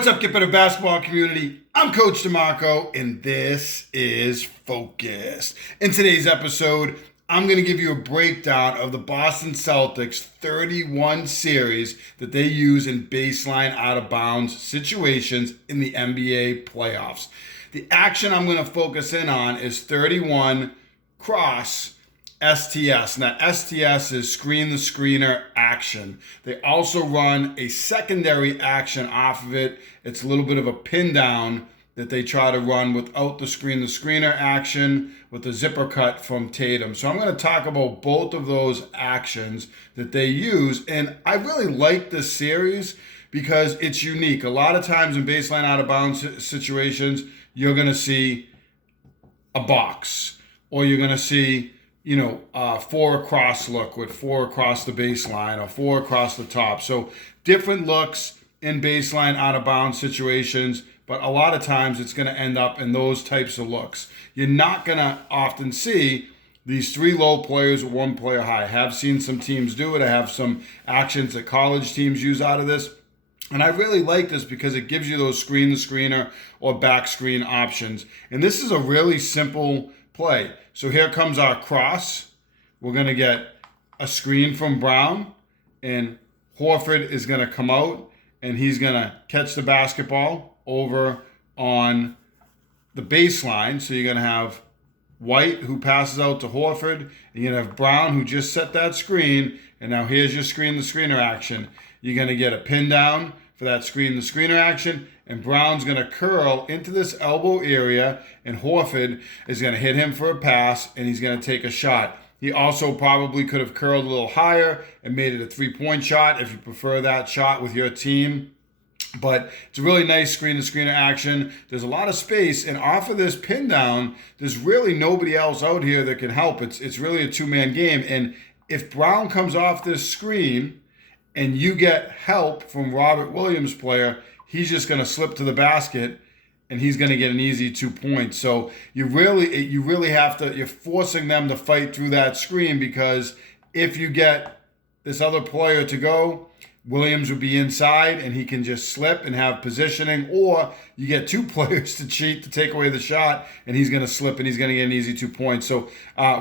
What's up, Get Better Basketball community? I'm Coach DeMarco, and this is Focused. In today's episode, I'm going to give you a breakdown of the Boston Celtics 31 series that they use in baseline out-of-bounds situations in the NBA playoffs. The action I'm going to focus in on is 31 cross STS. Now, STS is screen the screener action. They also run a secondary action off of it. It's a little bit of a pin down that they try to run without the screener action with the zipper cut from Tatum. So I'm going to talk about both of those actions that they use. And I really like this series because it's unique. A lot of times in baseline out of bounds situations, you're going to see a box, or you're going to see four across look with four across the baseline or four across the top. So different looks in baseline out of bounds situations, but a lot of times it's going to end up in those types of looks. You're not going to often see these three low players with one player high. I have seen some teams do it. I have some actions that college teams use out of this. And I really like this because it gives you those screen the screener or back screen options. And this is a really simple play. So here comes our cross. We're going to get a screen from Brown, and Horford is going to come out, and he's going to catch the basketball over on the baseline. So you're going to have White, who passes out to Horford, and you're going to have Brown, who just set that screen, and now here's your screen the screener action. You're going to get a pin down for that screen the screener action, and Brown's going to curl into this elbow area, and Horford is going to hit him for a pass, and he's going to take a shot. He also probably could have curled a little higher and made it a three-point shot if you prefer that shot with your team. But it's a really nice screen to screener action. There's a lot of space, and off of this pin down, there's really nobody else out here that can help. It's really a two-man game, and if Brown comes off this screen and you get help from Robert Williams' player, he's just going to slip to the basket, and he's going to get an easy 2 points. So you really have to, you're forcing them to fight through that screen, because if you get this other player to go, Williams would be inside and he can just slip and have positioning, or you get two players to cheat to take away the shot and he's going to slip and he's going to get an easy 2 points. So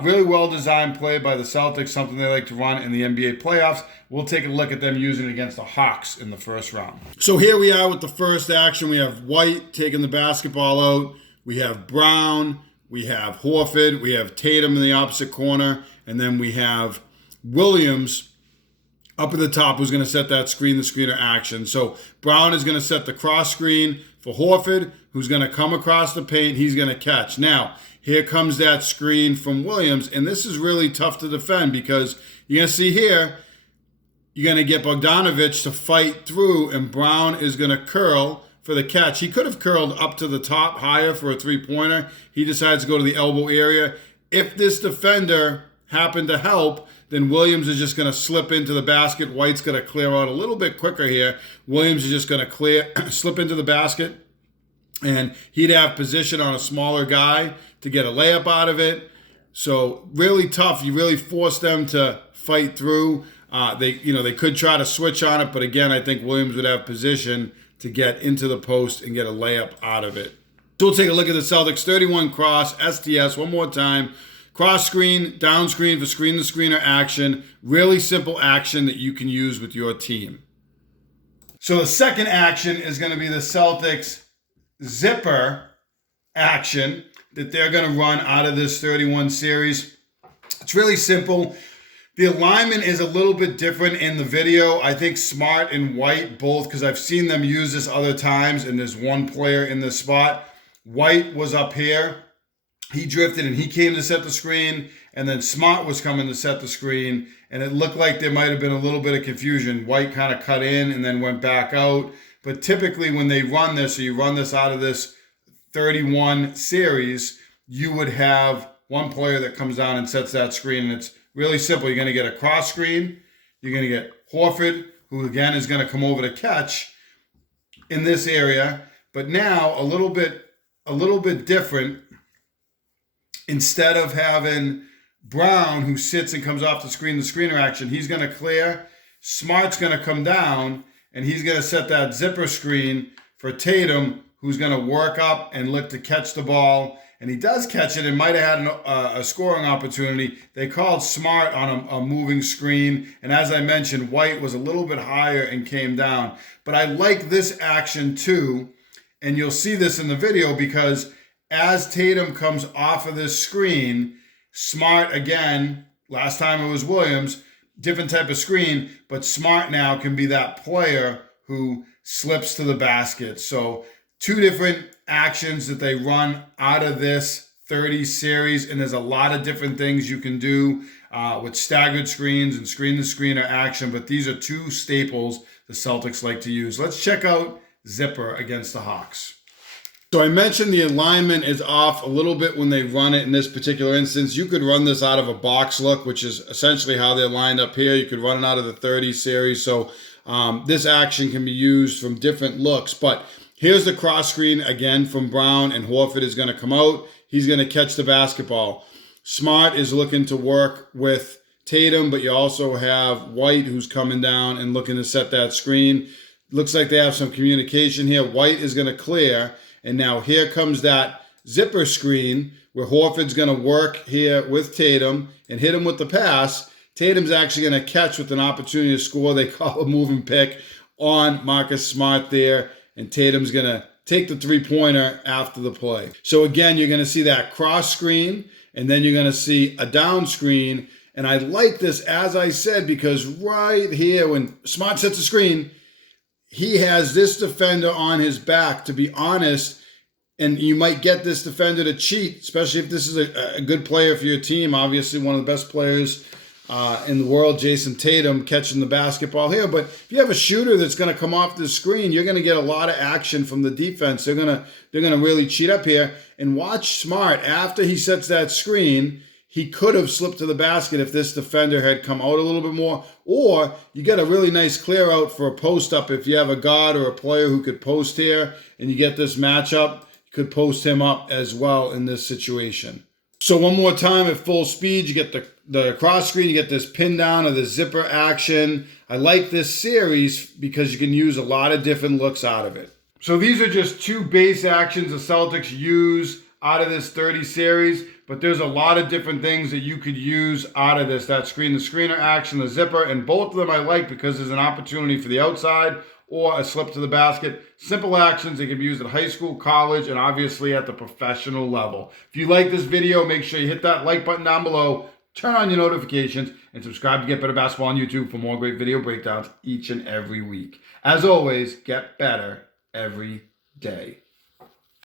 really well designed play by the Celtics, something they like to run in the NBA playoffs. We'll take a look at them using it against the Hawks in the first round. So here we are with the first action. We have White taking the basketball out. We have Brown. We have Horford. We have Tatum in the opposite corner. And then we have Williams up at the top, who's going to set that screen the screener action. So Brown is going to set the cross screen for Horford, who's going to come across the paint. He's going to catch. Now, here comes that screen from Williams, and this is really tough to defend, because you're going to see here, you're going to get Bogdanovic to fight through, and Brown is going to curl for the catch. He could have curled up to the top higher for a three-pointer. He decides to go to the elbow area. If this defender happened to help, then Williams is just going to slip into the basket. White's going to clear out a little bit quicker here. Williams is just going to slip into the basket, and he'd have position on a smaller guy to get a layup out of it. So really tough. You really force them to fight through. They could try to switch on it, but again, I think Williams would have position to get into the post and get a layup out of it. So we'll take a look at the Celtics 31 cross STS one more time. Cross screen, down screen for screen the screener action. Really simple action that you can use with your team. So the second action is going to be the Celtics zipper action that they're going to run out of this 31 series. It's really simple. The alignment is a little bit different in the video. I think Smart and White both, because I've seen them use this other times, and there's one player in this spot. White was up here. He drifted and he came to set the screen, and then Smart was coming to set the screen, and it looked like there might have been a little bit of confusion. White kind of cut in and then went back out. But typically when they run this, so you run this out of this 31 series, you would have one player that comes down and sets that screen, and it's really simple. You're going to get a cross screen. You're going to get Horford, who again is going to come over to catch in this area. But now a little bit different. Instead of having Brown, who sits and comes off the screener action, he's going to clear. Smart's going to come down, and he's going to set that zipper screen for Tatum, who's going to work up and look to catch the ball. And he does catch it and might have had a scoring opportunity. They called Smart on a moving screen. And as I mentioned, White was a little bit higher and came down. But I like this action too. And you'll see this in the video because as Tatum comes off of this screen, Smart again, last time it was Williams, different type of screen, but Smart now can be that player who slips to the basket. So two different actions that they run out of this 30 series, and there's a lot of different things you can do with staggered screens and screen-to-screener action, but these are two staples the Celtics like to use. Let's check out Zipper against the Hawks. So I mentioned the alignment is off a little bit when they run it in this particular instance. You could run this out of a box look, which is essentially how they're lined up here. You could run it out of the 30 series. So this action can be used from different looks, but here's the cross screen again from Brown, and Horford is going to come out. He's going to catch the basketball. Smart is looking to work with Tatum, but you also have White who's coming down and looking to set that screen. Looks like they have some communication here. White is going to clear, and now here comes that zipper screen where Horford's going to work here with Tatum and hit him with the pass. Tatum's actually going to catch with an opportunity to score. They call a moving pick on Marcus Smart there. And Tatum's going to take the three-pointer after the play. So again, you're going to see that cross screen, and then you're going to see a down screen. And I like this, as I said, because right here, when Smart sets the screen, he has this defender on his back, to be honest, and you might get this defender to cheat, especially if this is a good player for your team. Obviously, one of the best players in the world, Jason Tatum, catching the basketball here. But if you have a shooter that's going to come off the screen, you're going to get a lot of action from the defense. They're going to really cheat up here. And watch Smart, after he sets that screen, he could have slipped to the basket if this defender had come out a little bit more. Or you get a really nice clear out for a post up. If you have a guard or a player who could post here and you get this matchup, you could post him up as well in this situation. So one more time at full speed, you get the cross screen, you get this pin down of the zipper action. I like this series because you can use a lot of different looks out of it. So these are just two base actions the Celtics use out of this 30 series, but there's a lot of different things that you could use out of this. That screen, the screener action, the zipper, and both of them I like because there's an opportunity for the outside or a slip to the basket. Simple actions that can be used at high school, college, and obviously at the professional level. If you like this video, make sure you hit that like button down below, turn on your notifications, and subscribe to Get Better Basketball on YouTube for more great video breakdowns each and every week. As always, get better every day.